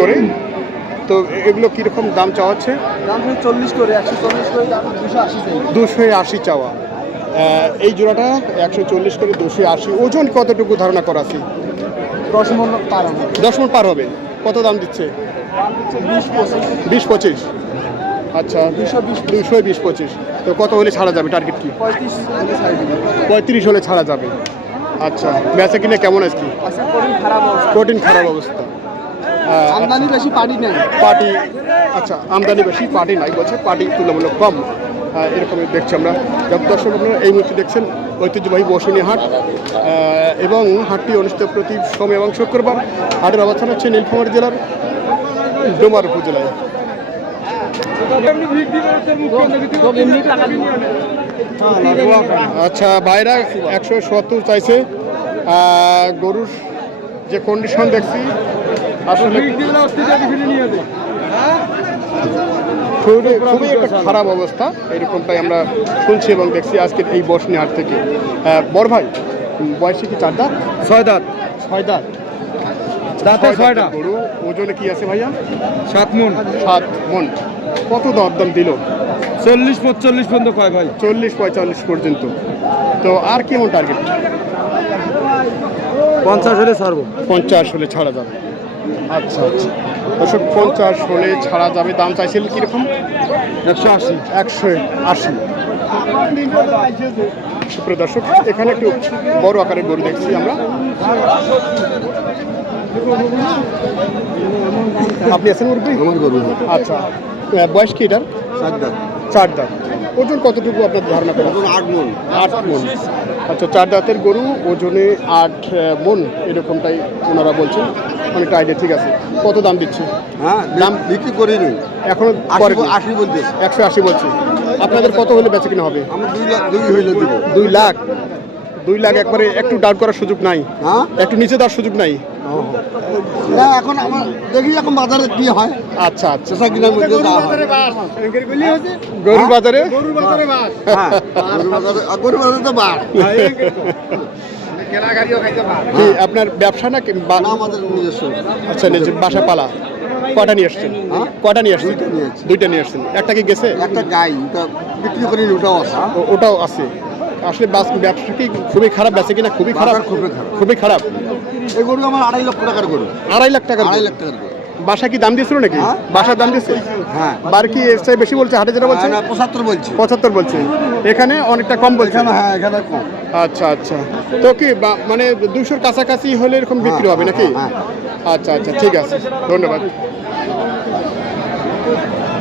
করে। তো এগুলো কীরকম দাম চাওয়া হচ্ছে দাম চল্লিশ করে একশো চল্লিশ করে দুশো আশি দুশো আশি চাওয়া। এই জোড়াটা একশো চল্লিশ করে দুশো আশি। ওজন কতটুকু ধারণা করা আছে? দশ মন পার হবে। দশ মন পার হবে। কত দাম দিচ্ছে? বিশ পঁচিশ। আচ্ছা দুশো বিশ পঁচিশ। তো কত হলে ছাড়া যাবে টার্গেট কি? পঁয়ত্রিশ হলে ছাড় যাবে। আচ্ছা বেচা কিনে কেমন আজকে? আচ্ছা কঠিন খারাপ অবস্থা কঠিন খারাপ অবস্থা আহ, আমদানি বেশি পানি নেই। পার্টি আচ্ছা আমদানি বেশি পার্টি নাই বলছে পার্টি তুলনামূলক কম। এরকমই দেখছি আমরা। যত দর্শক আপনারা এই মুহূর্তে দেখছেন ঐতিহ্যবাহী বসুনি হাট। এবং হাটটি অনুষ্ঠিত প্রতি সোম এবং শুক্রবার হাটের অবস্থান হচ্ছে নীলফামারী জেলার ডোমার উপজেলায়। আচ্ছা বাইরা একশো সত্তর চাইছে। গরুর যে কন্ডিশন দেখছি আসলে খুবই একটা খারাপ অবস্থা। এরকমটাই আমরা শুনছি এবং দেখছি আজকের এই বসনি হাট থেকে বড় ভাই বয়সে কি চার দাঁত? ছয় দাঁত। ছয় দাঁত। দাঁতে ছয় ছয়টা। গরু। ওজনে কি আছে ভাইয়া? সাত মন। সাত মন। কত দরদাম দিল? চল্লিশ পঁচল্লিশ পর্যন্ত কয় ভাই? চল্লিশ পঁয়তাল্লিশ পর্যন্ত। তো আর কেমন টার্গেট পঞ্চাশ হলে ছাড়বো। পঞ্চাশ হলে ছাড়া যাবে। আচ্ছা আচ্ছা। দর্শক পঞ্চাশ হলে ছাড়া যাবে দাম চাইছিল কীরকম? একশো আশি। একশো আশি। সুপ্রিয় দর্শক এখানে একটু বড় আকারের গরু দেখছি আমরা। আপনি আছেন আমার গরু আচ্ছা। বয়স কি এটার? চার দাঁত। চার দাঁত। ওজন কতটুকু আপনার ধারণা করেন আট মন। আট মন। আচ্ছা চার দাঁতের গরু ওজনে আট মন এরকমটাই ওনারা বলছেন। অনেকটা আইডিয়া ঠিক আছে। কত দাম দিচ্ছে? হ্যাঁ দাম বিক্রি করিনি। এখনও আশি আশি বলতে একশো আশি বলছি। আপনাদের কত হলে বেচে কিনা হবে? আমার দুই লাখ দুই হইলে দিব। দুই লাখ। দুই লাখ একবারে একটু ডাউন করার সুযোগ নাই। হ্যাঁ? একটু নিচে দেওয়ার সুযোগ নাই। না এখন আমার দেখি এখন বাজারে কি হয়। আচ্ছা আচ্ছা। চেষ্টা কিনার মধ্যে হয়। গরুর বাজারে হ্যাঁ। গরু বাজারে আর গরু বাজারে? তো বার কি আপনার ব্যবসা না আমাদের নিজস্ব। আচ্ছা নিজের বাসা পালা কটা নিয়ে আসছেন? হ্যাঁ? কটা নিয়ে আসছেন? দুইটা নিয়ে আসছি। দুইটা নিয়ে আসছেন। একটা কি গেছে? একটা গাই বিক্রি করিনি ওটাও আছে। ওটাও আছে। আসলে বাস- ব্যবসা কি খুবই খারাপ বেচে কিনা খুবই খারাপ? খুবই খারাপ। খুবই খারাপ। এই গরু আমার আড়াই লক্ষ টাকার গরু। আড়াই লাখ টাকা আড়াই লাখ টাকার গরু। বাসা কি দাম দিয়েছিল নাকি? হ্যাঁ? বাসার দাম দিয়েছে হ্যাঁ। বার কি এর বেশি বলছে? হাটে যেটা বলছে? না পঁচাত্তর বলছে। পঁচাত্তর বলছে। এখানে অনেকটা কম বলছে। হ্যাঁ এখানে কম। আচ্ছা আচ্ছা। তো কি মানে দুশোর কাছাকাছি হলে এরকম বিক্রি হবে নাকি? হ্যাঁ, আচ্ছা আচ্ছা ঠিক আছে। ধন্যবাদ।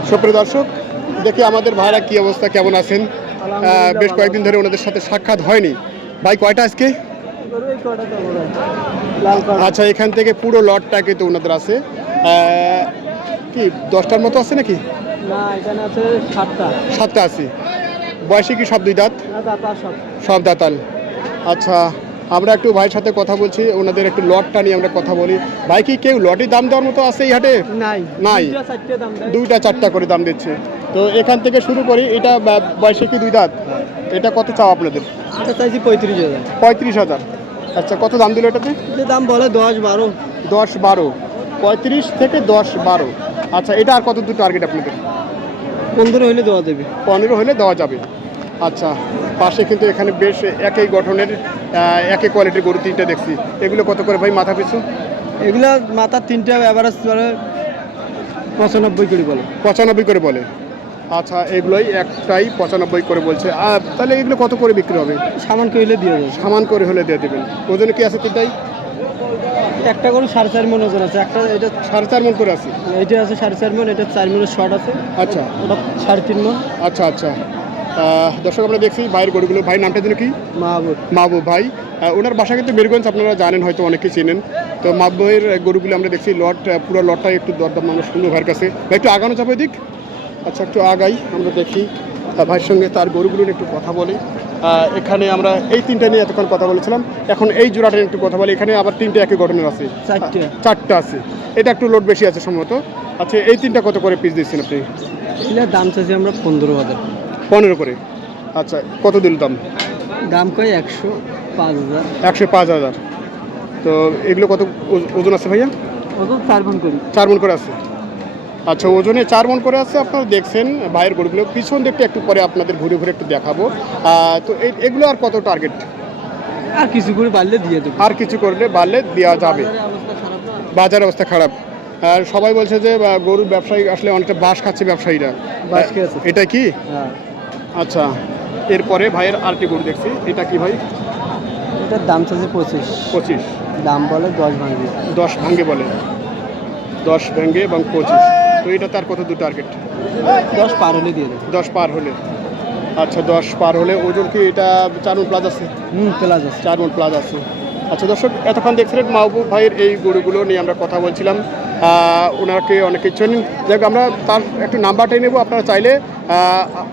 সুপ্রিয় দর্শক দেখি আমাদের ভাইরা কি অবস্থা কেমন আছেন? বেশ কয়েকদিন ধরে ওনাদের সাথে সাক্ষাৎ হয়নি। ভাই কয়টা আজকে? আচ্ছা এখান থেকে পুরো লটটা কিন্তু ওনাদের আছে। কি দশটার মতো আছে নাকি? না এখানে আছে সাতটা। সাতটা আছে। বয়সে কি সব দুই দাঁত? সব। দাঁতাল। আচ্ছা আমরা একটু ভাইয়ের সাথে কথা বলছি ওনাদের একটু লটটা নিয়ে আমরা কথা বলি। ভাই কি কেউ লটের দাম দেওয়ার মতো আছে এই হাটে? নাই। দুইটা চারটে করে দাম দিচ্ছে। তো এখান থেকে শুরু করি এটা বয়সে কি দুই দাঁত? এটা কত চাও আপনাদের? এটা চাইছি পঁয়ত্রিশ হাজার। পঁয়ত্রিশ হাজার। আচ্ছা কত দাম দিল এটাতে? দাম বলে দশ বারো। দশ বারো। পঁয়ত্রিশ থেকে দশ বারো। আচ্ছা এটা আর কত দূর টার্গেট আপনাদের? পনেরো হইলে দেওয়া দেবে পনেরো হলে দেওয়া যাবে। আচ্ছা পাশে কিন্তু এখানে বেশ একই গঠনের একই কোয়ালিটির গরু তিনটা দেখছি। এগুলো কত করে ভাই মাথা পিছু? এগুলো মাথার তিনটা অ্যাভারেজ পঁচানব্বই করে বলে। পঁচানব্বই করে বলে। আচ্ছা এগুলোই একটাই পঁচানব্বই করে বলছে। আর তাহলে এগুলো কত করে বিক্রি হবে? সামান কইলে দিয়ে দেবে। সামান করে হলে দিয়ে দেবেন। ওজনে কি আছে তিনটাই? একটা করে সাড়ে চার মন ওজন আছে একটা এটা সাড়ে চার মন করে আছে? এটা আছে সাড়ে চার মন এটা চার মনের শর্ট আছে। আচ্ছা। ওটা সাড়ে তিন মন। আচ্ছা আচ্ছা। দর্শক আমরা দেখছি ভাইয়ের গরুগুলো। ভাই নামটা যেন কি? মাহবুব। মাহবুব ভাই। ওনার বাসা কিন্তু বীরগঞ্জ আপনারা জানেন হয়তো অনেকে চেনেন। তো মাহবুবের গরুগুলো আমরা দেখছি লট পুরো লটটা একটু দরদাম আমরা শুনব ভাইয়ের কাছে। একটু আগানো যাবে দিক? আচ্ছা একটু আগাই আমরা দেখি। ভাইয়ের সঙ্গে তার গরুগুলো একটু কথা বলি। এখানে আমরা এই তিনটা নিয়ে এতক্ষণ কথা বলেছিলাম। এখন এই জোড়াটা একটু কথা বলি। এখানে আবার তিনটে একই গঠনের আছে। চারটে। চারটা আছে। এটা একটু লোড বেশি আছে সম্ভবত। আচ্ছা এই তিনটা কত করে পিস দিচ্ছেন আপনি? দাম চাইছি আমরা পনেরো হাজার। পনেরো করে। আচ্ছা কত দিল দাম? দাম কয়? একশো পাঁচ হাজার। একশো পাঁচ হাজার। তো এগুলো কত ওজন আছে ভাইয়া? ওজন চার মন করি। চার মন করে আছে। আচ্ছা ওজনে চার মন করে আছে আপনারা দেখছেন ভাইয়ের গরুগুলো। পিছন দিকটা একটু পরে আপনাদের ঘুরে ঘুরে একটু দেখাবো। তো এগুলো আর কত টার্গেট আর কিছু করে বাড়লে দিয়ে দেবো। আর কিছু করলে বাড়লে দেওয়া যাবে। বাজার অবস্থা খারাপ আর সবাই বলছে যে গরুর ব্যবসায়ী আসলে অনেকটা বাস খাচ্ছে ব্যবসায়ীরা। এটা কি? হ্যাঁ। আচ্ছা এরপরে ভাইয়ের আরেকটি গরু দেখছি। এটা কি ভাই? এটার দাম চাচ্ছে পঁচিশ। পঁচিশ। দাম বলে দশ ভাঙবি দশ ভাঙ্গে বলে। দশ ভেঙ্গে এবং পঁচিশ। তো এটা তার কত দু টার্গেট দশ পার হলে দিয়ে দেবো। দশ পার হলে। আচ্ছা দশ পার হলে ওজন কি এটা চার মন প্লাস আছে? হুম প্লাস আছে। চার মন প্লাস আছে। আচ্ছা দর্শক এতক্ষণ দেখছিলেন মাহবুব ভাইয়ের এই গরুগুলো নিয়ে আমরা কথা বলছিলাম। ওনাকে অনেকে চেনেন যাক আমরা তার একটু নাম্বারটাই নেব। আপনারা চাইলে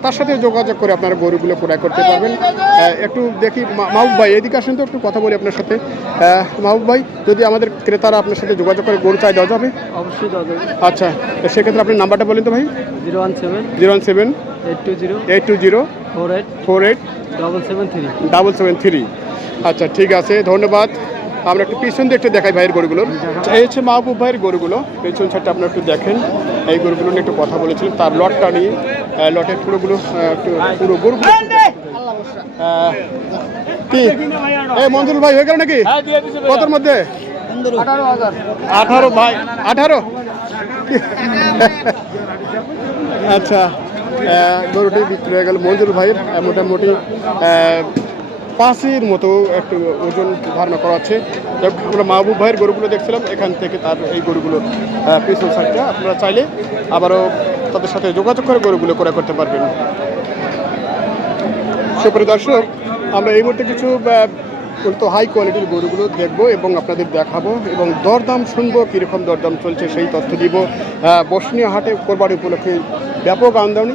তার সাথে যোগাযোগ করে আপনারা গরুগুলো ক্রয় করতে পারবেন। একটু দেখি মাহবুব ভাই এদিকে আসেন তো একটু কথা বলি আপনার সাথে। মাহবুব ভাই যদি আমাদের ক্রেতারা আপনার সাথে যোগাযোগ করে গরু চাই দেওয়া যাবে? অবশ্যই আচ্ছা সেক্ষেত্রে আপনি নাম্বারটা বলেন তো ভাই। Zero one seven zero one seven eight two zero eight two zero four eight four eight double seven three. Double seven three. আচ্ছা ঠিক আছে ধন্যবাদ। আমরা একটু পিছন দিয়ে একটু দেখাই ভাইয়ের গরুগুলো এই হচ্ছে মাহবুব ভাইয়ের গরুগুলো। পেছন সাইডটা আপনারা একটু দেখেন। এই গরুগুলো নিয়ে একটু কথা বলেছিলেন তার লটটা নিয়ে লটের পুরোগুলো একটু পুরো গরুগুলো। কি? এই মঞ্জুর ভাই হয়ে গেল নাকি? কতর মধ্যে? আঠারো। ভাই আঠারো? আচ্ছা গরুটি বিক্রি হয়ে গেল মঞ্জুর ভাইয়ের। মোটামুটি পাঁচের মতো একটু ওজন ধারণা করা যাক, আমরা মাহবুব ভাইয়ের গরুগুলো দেখছিলাম এখান থেকে তার এই গরুগুলো আহ, পিছন সাইডটা আপনারা চাইলে আবারও তাদের সাথে যোগাযোগ করে গরুগুলো ক্রয় করতে পারবেন। সুপ্রিয় দর্শক আমরা এই মুহূর্তে কিছু তো হাই কোয়ালিটির গরুগুলো দেখব এবং আপনাদের দেখাবো এবং দরদাম শুনব কীরকম দরদাম চলছে সেই তথ্য দিব। বসনীয় হাটে কোরবানি উপলক্ষে ব্যাপক আমদানি।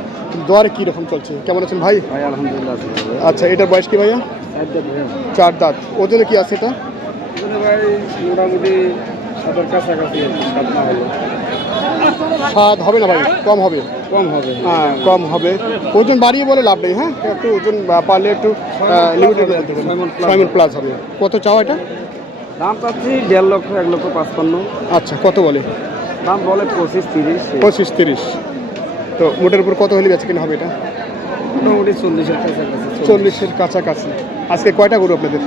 দর কীরকম চলছে? কেমন আছেন ভাই? ভাই আলহামদুলিল্লাহ আচ্ছা এটার বয়স কি ভাইয়া? চার দাঁত ওজনে কি আছে এটা? ভাই মোটামুটি সাতের কাছাকাছি সাত না হলো। স্বাদ হবে না ভাই? কম হবে? কম হবে। হ্যাঁ কম হবে। ওজন বাড়িয়ে বলে লাভ নেই হ্যাঁ? একটু ওজন পারলে একটু লিমিটেড সাইমন প্লাস হবে। কত চাও এটা? দাম পাচ্ছি দেড় লক্ষ এক লক্ষ পাঁচপান্ন। আচ্ছা কত বলে? দাম বলে পঁচিশ তিরিশ। পঁচিশ তিরিশ। তো মোটের উপর কত হলে বেচে কিনা হবে এটা? মোটামুটি চল্লিশের কাছাকাছি চল্লিশের কাছাকাছি। আজকে কয়টা গরু আপনাদের?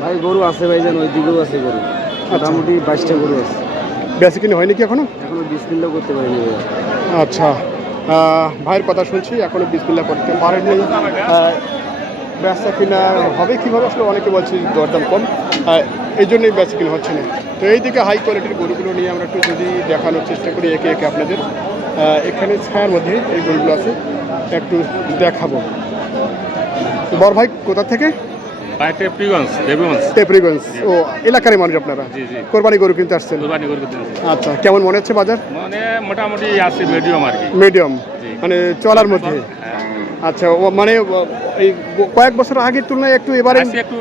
ভাই গরু আছে ভাই যেন ওই দিকেও আছে গরু। মোটামুটি বাইশটা গরু আছে। বেচে কিনা হয়নি কি এখনও? এখনও বিসমিল্লা করতে পারিনি আচ্ছা। ভাইয়ের কথা শুনছি এখনও বিসমিল্লা করতে পারেননি। আহ, বেচা কিনা হবে কীভাবে? আসলে অনেকে বলছে দরদাম কম। এই জন্যই বেচা কিনা হচ্ছে না। তো এইদিকে হাই কোয়ালিটির গরুগুলো নিয়ে আমরা একটু যদি দেখানোর চেষ্টা করি একে একে আপনাদের। এখানে ছায়ার মধ্যে এই গরুগুলো আছে একটু দেখাবো। বড় ভাই কোথা থেকে? টেপরিগঞ্জ ও এলাকারই মানুষ আপনারা? কোরবানি গরু কিনতে আসছেন? আচ্ছা কেমন মনে হচ্ছে বাজার? মানে মোটামুটি আছে মিডিয়াম আর কি। মিডিয়াম মানে চলার মধ্যে? হ্যাঁ। আচ্ছা মানে এই কয়েক বছর আগের তুলনায় একটু এবারে একটু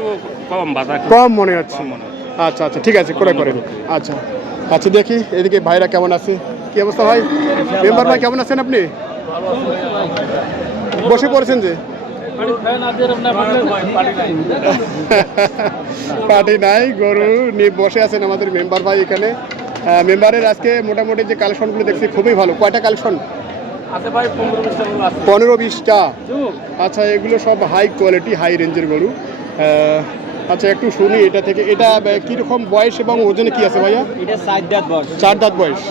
কম বাজার মনে কম মনে হচ্ছে। আচ্ছা আচ্ছা ঠিক আছে করে করেন। আচ্ছা আচ্ছা দেখি এদিকে ভাইরা কেমন আছে? কি অবস্থা ভাই? মেম্বার ভাই কেমন আছেন আপনি? বসে পড়েছেন যে? পার্টি নাই গরু নিয়ে বসে আছেন আমাদের মেম্বার ভাই এখানে। মেম্বারের আজকে মোটামুটি যে কালেকশনগুলো দেখছি খুবই ভালো। কয়টা কালেকশন? পনেরো বিশটা আচ্ছা এগুলো সব হাই কোয়ালিটি হাই রেঞ্জের গরু। আচ্ছা একটু শুনি এটা থেকে। এটা কীরকম বয়স এবং ওজনে কি আছে ভাইয়া? এটা সাইড দাঁত বস চার দাঁত বয়স।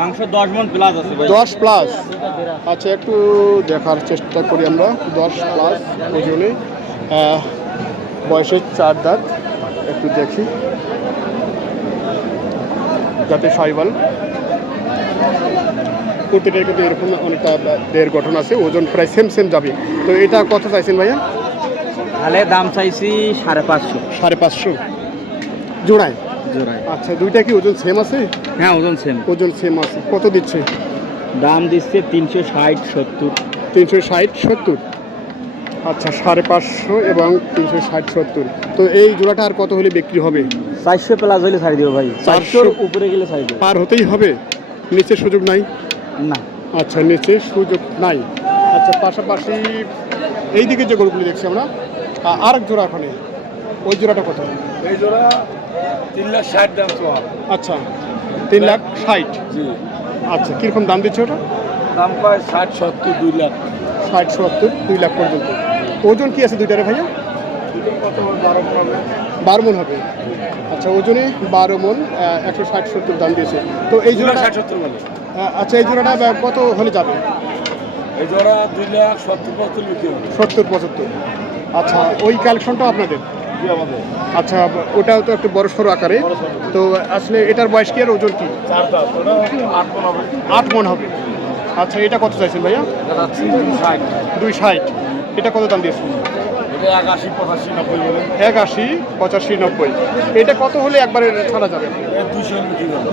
মাংস দশ মন প্লাস আছে দশ প্লাস আচ্ছা একটু দেখার চেষ্টা করি আমরা। দশ প্লাস ওজনে। বয়সের চার দাঁত। একটু দেখি। যাতে সাইবাল প্রতিটার কিন্তু এরকম অনেকটা দেড় গঠন আছে ওজন প্রায় সেম সেম যাবে। তো এটা কত চাইছেন ভাইয়া? তাহলে দাম চাইছি সাড়ে পাঁচশো। সাড়ে পাঁচশো? জোড়ায়? জোড়ায়। আচ্ছা দুইটা কি ওজন সেম আছে? হ্যাঁ ওজন সেম ওজন সেম আছে। কত দিচ্ছে? দাম দিচ্ছে তিনশো ষাট সত্তর। তিনশো ষাট সত্তর? আচ্ছা সাড়ে পাঁচশো এবং তিনশো ষাট সত্তর। তো এই জোড়াটা আর কত হলে বিক্রি হবে? চারশো প্লাস হলে ছাড়ি দিব ভাই। চারশোর উপরে গেলে ছাড়ি দিব। পার হতেই হবে? নিচে সুযোগ নাই? না। আচ্ছা নিচে সুযোগ নাই। আচ্ছা পাশাপাশি এই দিকে যে গরুগুলি দেখছি আমরা আ- আর এক জোড়া ওখানে ওই জোড়াটা কত এই জোড়া তিন লাখ ষাট দাম আচ্ছা তিন লাখ ষাট। জি। আচ্ছা কীরকম দাম দিচ্ছে ওটা? দাম পায় ষাট সত্তর দুই লাখ। ষাট সত্তর দুই লাখ পর্যন্ত। ওজন কি আছে দুইটারে ভাইয়া? বারো মন হবে। আচ্ছা ওজনে বারো মন একশো ষাট সত্তর দাম দিয়েছে। তো এই জোড়াটা ষাট সত্তর মানে আচ্ছা এই জোড়াটা কত হলে যাবে? এই জোড়া দুই লাখ সত্তর পঁচাত্তর সত্তর পঁচাত্তর। আচ্ছা ওই কালেকশনটা আপনাদের? আচ্ছা ওটাও তো একটু বড় সড়ো আকারে। তো আসলে এটার বয়স কি আর ওজন কি? আট মন হবে। আচ্ছা এটা কত চাইছেন ভাইয়া? দুই ষাট। এটা কত দাম দিয়েছেন? এক আশি পঁচাশি নব্বই এটা কত হলে একবারে ছাড়া যাবে?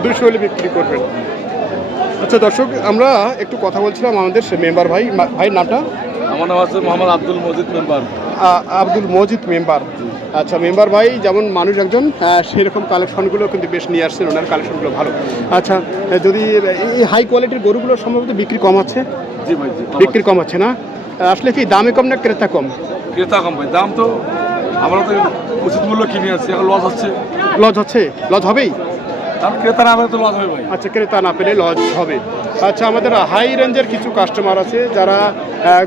দুশো হলে বিক্রি করবেন। আচ্ছা দর্শক আমরা একটু কথা বলছিলাম আমাদের মেম্বার ভাই ভাইয়ের নামটা। আমার নাম আছে মোহাম্মদ আব্দুল মজিদ মেম্বার। আব্দুল মজিদ মেম্বার। আচ্ছা মেম্বার ভাই যেমন মানুষ একজন সেরকম কালেকশনগুলো কিন্তু বেশ নিয়ে আসছেন ওনার কালেকশনগুলো ভালো। আচ্ছা যদি এই হাই কোয়ালিটির গরুগুলো সম্ভবত বিক্রি কম আছে? জি ভাই বিক্রি কম আছে না? আসলে কি দামে কম না ক্রেতা কম? ক্রেতা কম ভাই দাম তো আমরা তো উচিত মূল্য কিনে আছি এখন লস হচ্ছে। লজ হচ্ছে? লজ হবেই? ক্রেতা না হলে তো লস হবে ভাই। আচ্ছা ক্রেতা না পেলে লজ হবে। আচ্ছা আমাদের হাই রেঞ্জের কিছু কাস্টমার আছে যারা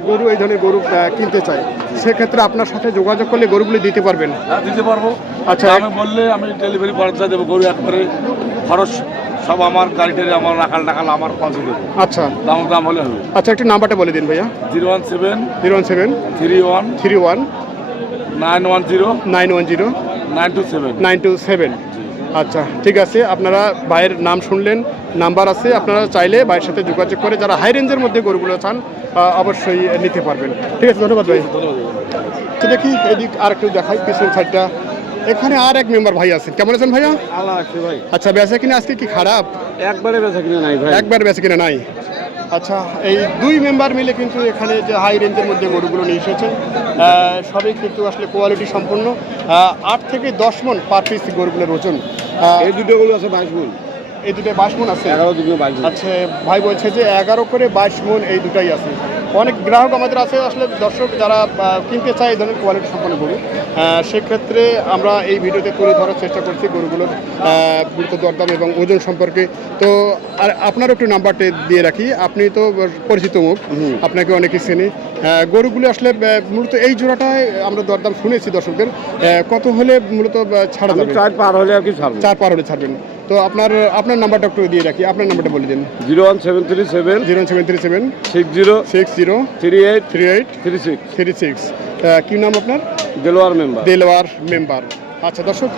গরু এই ধরনের গরু কিনতে চায়। সেক্ষেত্রে আপনার সাথে যোগাযোগ করলে গরুগুলি দিতে পারবেন? হ্যাঁ দিতে পারব। আচ্ছা। আমি বললে আমি ডেলিভারি পর্দা দেবো গরু একবারে খরচ সব আমার গাড়িটারে আমার রাখাল টাকাল আমার পৌঁছে দেবো। আচ্ছা। দাম দাম হলে হবে। আচ্ছা একটু নাম্বারটা বলে দিন ভাইয়া। Zero one seven zero one seven three one three one nine one zero nine one zero nine two seven. Nine two seven. আচ্ছা ঠিক আছে আপনারা ভাইয়ের নাম শুনলেন নাম্বার আছে আপনারা চাইলে ভাইয়ের সাথে যোগাযোগ করে যারা হাই রেঞ্জের মধ্যে গরুগুলো চান অবশ্যই নিতে পারবেন। ঠিক আছে ধন্যবাদ ভাই। তো দেখি এদিক আর একটু দেখাই পিছন সাইডটা এখানে আর এক মেম্বার ভাই আছেন কেমন আছেন ভাইয়া? ভাই। আচ্ছা বেচা কিনা আজকে কি খারাপ? একবারে বেচা কিনে নাই ভাই। একবার বেচা কিনা নাই। আচ্ছা এই দুই মেম্বার মিলে কিন্তু এখানে যে হাই রেঞ্জের মধ্যে গরুগুলো নিয়ে এসেছেন সবই কিন্তু আসলে কোয়ালিটি সম্পূর্ণ। আট থেকে দশ মন পার পিস গরুগুলোর ওজন। এই দুটো গরু আছে বাইশ গুণ এই দুটো বাইশ মন আছে। এগারো দুটো বাইশ আচ্ছা ভাই বলছে যে এগারো করে বাইশ মন এই দুটাই আছে। অনেক গ্রাহক আমাদের আছে আসলে দর্শক যারা কিনতে চায় এই ধরনের কোয়ালিটি সম্পন্ন গরু সেক্ষেত্রে আমরা এই ভিডিওতে তুলে ধরার চেষ্টা করছি গরুগুলোর দ্রুত দরদাম এবং ওজন সম্পর্কে। তো আর আপনারও একটু নাম্বারটা দিয়ে রাখি। আপনি তো পরিচিত মুখ আপনাকে অনেকে চেনে। গরুগুলো আসলে মূলত এই জোড়াটায় আমরা দরদাম শুনেছি দর্শকদের কত হলে মূলত ছাড়া যাবে? চার পার হলে আর কি চার পার হলে ছাড়বেন। তো আপনার আপনার নাম্বারটা একটু দিয়ে রাখি আপনার নাম্বারটা বলে দিন। Zero one seven three seven zero seven three seven six zero six zero three eight three eight three six. Three six. কী নাম আপনার? দেলোয়ার মেম্বার। দেলোয়ার মেম্বার। আচ্ছা দর্শক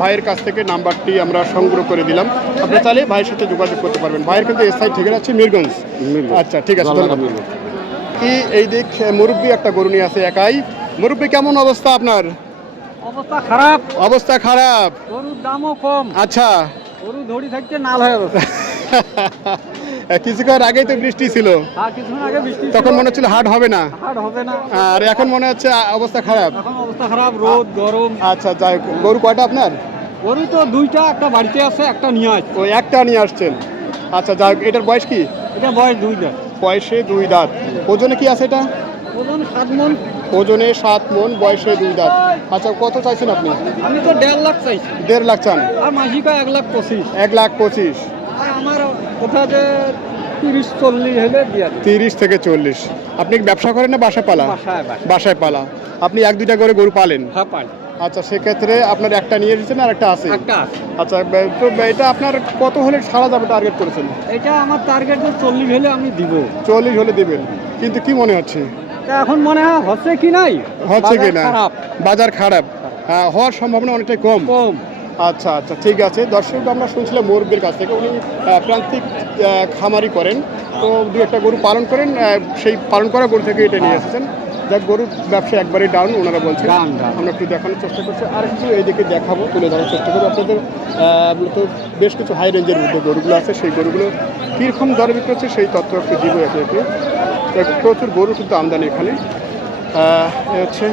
ভাইয়ের কাছ থেকে নাম্বারটি আমরা সংগ্রহ করে দিলাম। আপনি চাইলে ভাইয়ের সাথে যোগাযোগ করতে পারবেন। ভাইয়ের কিন্তু স্থায়ী ঠিকানা আছে মিরগঞ্জ। আচ্ছা ঠিক আছে কি এই দিক মুরব্বী একটা গরু নিয়ে আছে একাই। মুরব্বী কেমন অবস্থা আপনার? অবস্থা খারাপ। অবস্থা খারাপ। গরুর দামও কম। আচ্ছা গরু ধরি থাকতে নাল হয়ে গেছে। কিছুক্ষণ আগেই তো বৃষ্টি ছিল। আর আগে বৃষ্টি তখন মনে হচ্ছিল হাট হবে না। হাট হবে না। আর এখন মনে হচ্ছে অবস্থা খারাপ। এখন অবস্থা খারাপ রোদ গরম। আচ্ছা যাই হোক। গরু কয়টা আপনার? গরু তো দুইটা একটা বাড়িতে আছে একটা নিয়ে আছে ওই একটা নিয়ে আসছেন। আচ্ছা যাই হোক, এটার বয়স কি? এটা বয়স দুইটা বয়সে দুই দাঁত। ওজনে কি আছে এটা? ওজন সাত মন। ওজনে সাত মন বয়সে দুই দাঁত। আচ্ছা কত চাইছেন আপনি? আমি তো দেড় লাখ চাইছি। দেড় লাখ চান? আর মাসিকা এক লাখ পঁচিশ। এক লাখ পঁচিশ। আমার কোথাতে তিরিশ চল্লিশ হলে দিয়ে তিরিশ থেকে চল্লিশ। আপনি ব্যবসা করেন না বাসায় পালা? বাসায় পালা। আপনি এক দুইটা করে গরু পালেন? হ্যাঁ আচ্ছা সেক্ষেত্রে আপনার একটা নিয়ে এসেছেন আর একটা আছে? আচ্ছা তো এটা আপনার কত হলে ছাড়া যাবে টার্গেট করেছেন? এটা আমার টার্গেট চল্লিশ হলে আমি দিব। চল্লিশ হলে দেবেন। কিন্তু কি মনে হচ্ছে? এখন মনে হয় হচ্ছে কি নাই? হচ্ছে কি বাজার না বাজার খারাপ। আহ, হওয়ার সম্ভাবনা অনেকটাই কম। কম। আচ্ছা আচ্ছা ঠিক আছে। দর্শক আমরা শুনছিলাম মুরব্বীর কাছ থেকে। উনি প্রান্তিক খামারি করেন। তো দু একটা গরু পালন করেন সেই পালন করা গরু থেকে এটা নিয়ে এসেছেন। যাক গরুর ব্যবসা একবারেই ডাউন ওনারা বলছেন. আমরা একটু দেখানোর চেষ্টা করছি। আর একটু এইদিকে দেখাবো তুলে ধরার চেষ্টা করব। আপনাদের মূলত বেশ কিছু হাই রেঞ্জের মধ্যে গরুগুলো আছে। সেই গরুগুলো কীরকম দরে বিক্রি হচ্ছে সেই তথ্য একটু দিব একে একে। প্রচুর গরু কিন্তু আমদানি এখানে। হচ্ছে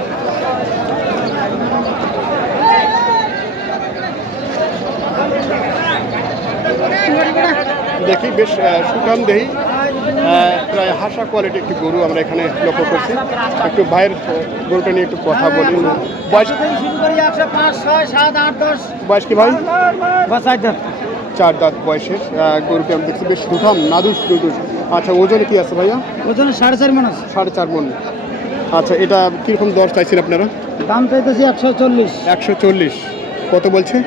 দেখি বেশ সুঠাম দেহি প্রায় হাসা কোয়ালিটি একটি গরু আমরা এখানে লক্ষ্য করছি। একটু ভাইয়ের গরুটা নিয়ে একটু কথা বলি। বয়স বয়স কি ভাই? চার দাঁত বয়সের। গরুটি আমি দেখছি বেশ দুধাম নাদুস দুদুস। আচ্ছা ওজনে কি আছে ভাইয়া? ওজন সাড়ে চার মন আছে। সাড়ে চার মন। আচ্ছা এটা কীরকম দর চাইছেন আপনারা? দাম চাইতেছি একশো চল্লিশ। একশো চল্লিশ। কত বলছে?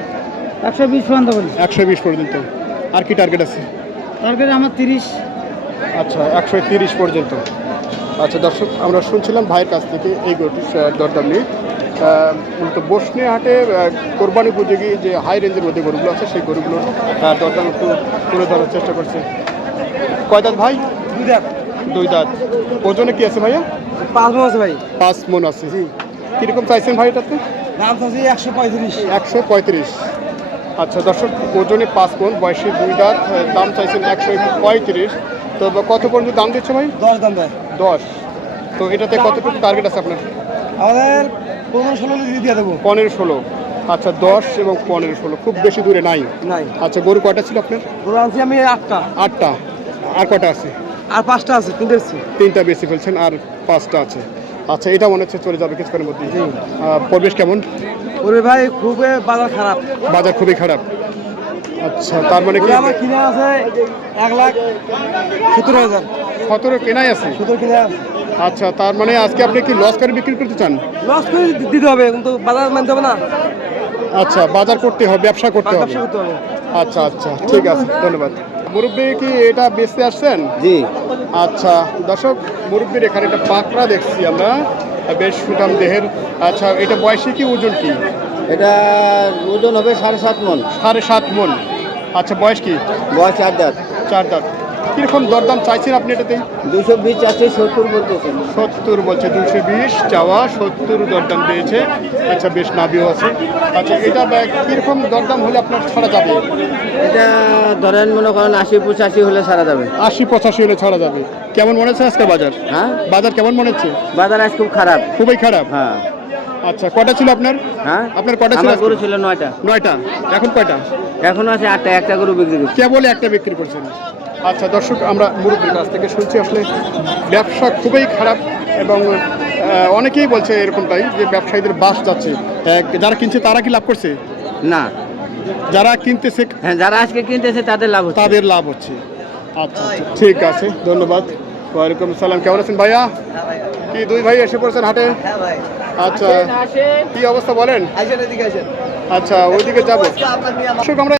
একশো বিশ পর্যন্ত একশো বিশ পর্যন্ত। আর কি টার্গেট আছে? টার্গেট আমার তিরিশ। আচ্ছা একশো তিরিশ পর্যন্ত। আচ্ছা দর্শক আমরা শুনছিলাম ভাইয়ের কাছ থেকে এই গরুটির দরদাম নিয়ে। মূলত বসনে হাটে কোরবানি উপযোগী যে হাই রেঞ্জের মধ্যে গরুগুলো আছে সেই গরুগুলোর দরদাম একটু তুলে ধরার চেষ্টা করছে। কয় দাঁত ভাই? দুই দাঁত। দুই দাঁত। ওজনে কি আছে ভাইয়া? পাঁচ মন আছে ভাই। পাঁচ মন আছে জি। কীরকম চাইছেন ভাই এটাতে? দাম চাইছি একশো পঁয়ত্রিশ। একশো পঁয়ত্রিশ। আচ্ছা দর্শক ওজনে পাঁচ মন বয়সে দুই দাঁত দাম চাইছেন একশো পঁয়ত্রিশ। তো কত পর্যন্ত দাম দিচ্ছে ভাই? দশ দাম ভাই। দশ। তো এটাতে কতটুকু টার্গেট আছে আপনার? আমাদের পনেরো ষোলো দিয়ে দেবো। পনেরো ষোলো। আচ্ছা দশ এবং পনেরো ষোলো। খুব বেশি দূরে নাই। নাই। আচ্ছা গরু কয়টা ছিল আপনার? গরু আনছি আমি আটটা। আটটা। আর কয়টা আছে? আর পাঁচটা আছে তিনটে তিনটা বেশি ফেলছেন আর পাঁচটা আছে। আচ্ছা এটা মনে হচ্ছে চলে যাবে কিছুক্ষণের মধ্যে পরিবেশ কেমন? ওরে ভাই খুব বাজার খারাপ। বাজার খুবই খারাপ। আচ্ছা তার মানে কি? আমার কিনে আছে এক লাখ সতেরো হাজার। সতেরো কেনাই আছে? সতেরো কিনে আছে। আচ্ছা তার মানে আজকে আপনি কি লস করে বিক্রি করতে চান? লস করে দিতে হবে কিন্তু বাজার মানতে হবে না। আচ্ছা বাজার করতে হবে ব্যবসা করতে হবে। ব্যবসা করতে হবে। আচ্ছা আচ্ছা ঠিক আছে ধন্যবাদ। মুরব্বী কি এটা বেচতে আসছেন? জি। আচ্ছা দর্শক মুরব্বীর এখানে একটা পাকড়া দেখছি আমরা। বেশ সুঠাম দেহের। আচ্ছা এটা বয়সে কি ওজন কি? এটা ওজন হবে সাড়ে সাত মন। সাড়ে সাত মন। আচ্ছা বয়স কি? বয়স চার দাঁত। চার দাঁত। কীরকম দরদাম চাইছেন আপনি এটাতে? দুশো বিশ চারশো সত্তর বলতেছেন সত্তর বলছে দুশো বিশ চাওয়া সত্তর দরদাম পেয়েছে আচ্ছা বেশ নাবিও আছে। আচ্ছা এটা কীরকম দরদাম হলে আপনার ছাড়া যাবে? এটা ধরেন মনে করেন আশি পঁচাশি হলে সারা যাবে। আশি পঁচাশি হলে ছাড়া যাবে। কেমন মনে হচ্ছে আজকে বাজার? হ্যাঁ? বাজার কেমন মনে হচ্ছে? বাজার আজ খুব খারাপ। খুবই খারাপ? হ্যাঁ। আচ্ছা কটা ছিল আপনার? হ্যাঁ? আপনার কটা ছিল আমার গরু? ছিল নয়টা। নয়টা। এখন কয়টা? এখন আছে আটটা একটা গরু বিক্রি করছি। কেবল একটা বিক্রি করছেন। আচ্ছা দর্শক আমরা মুরব্বীর কাছ থেকে শুনছি আসলে ব্যবসা খুবই খারাপ এবং অনেকেই বলছে এরকমটাই যে ব্যবসায়ীদের বাস যাচ্ছে। যারা কিনছে তারা কি লাভ করছে? না। যারা কিনতেছে হ্যাঁ যারা আজকে কিনতেছে তাদের লাভ তাদের লাভ হচ্ছে। আচ্ছা আচ্ছা ঠিক আছে ধন্যবাদ। ওয়ালাইকুম সালাম কেমন আছেন ভাইয়া? কি দুই ভাই এসে পড়ছেন হাটে? আচ্ছা কি অবস্থা বলেন? আচ্ছা ওইদিকে যাব। আমরা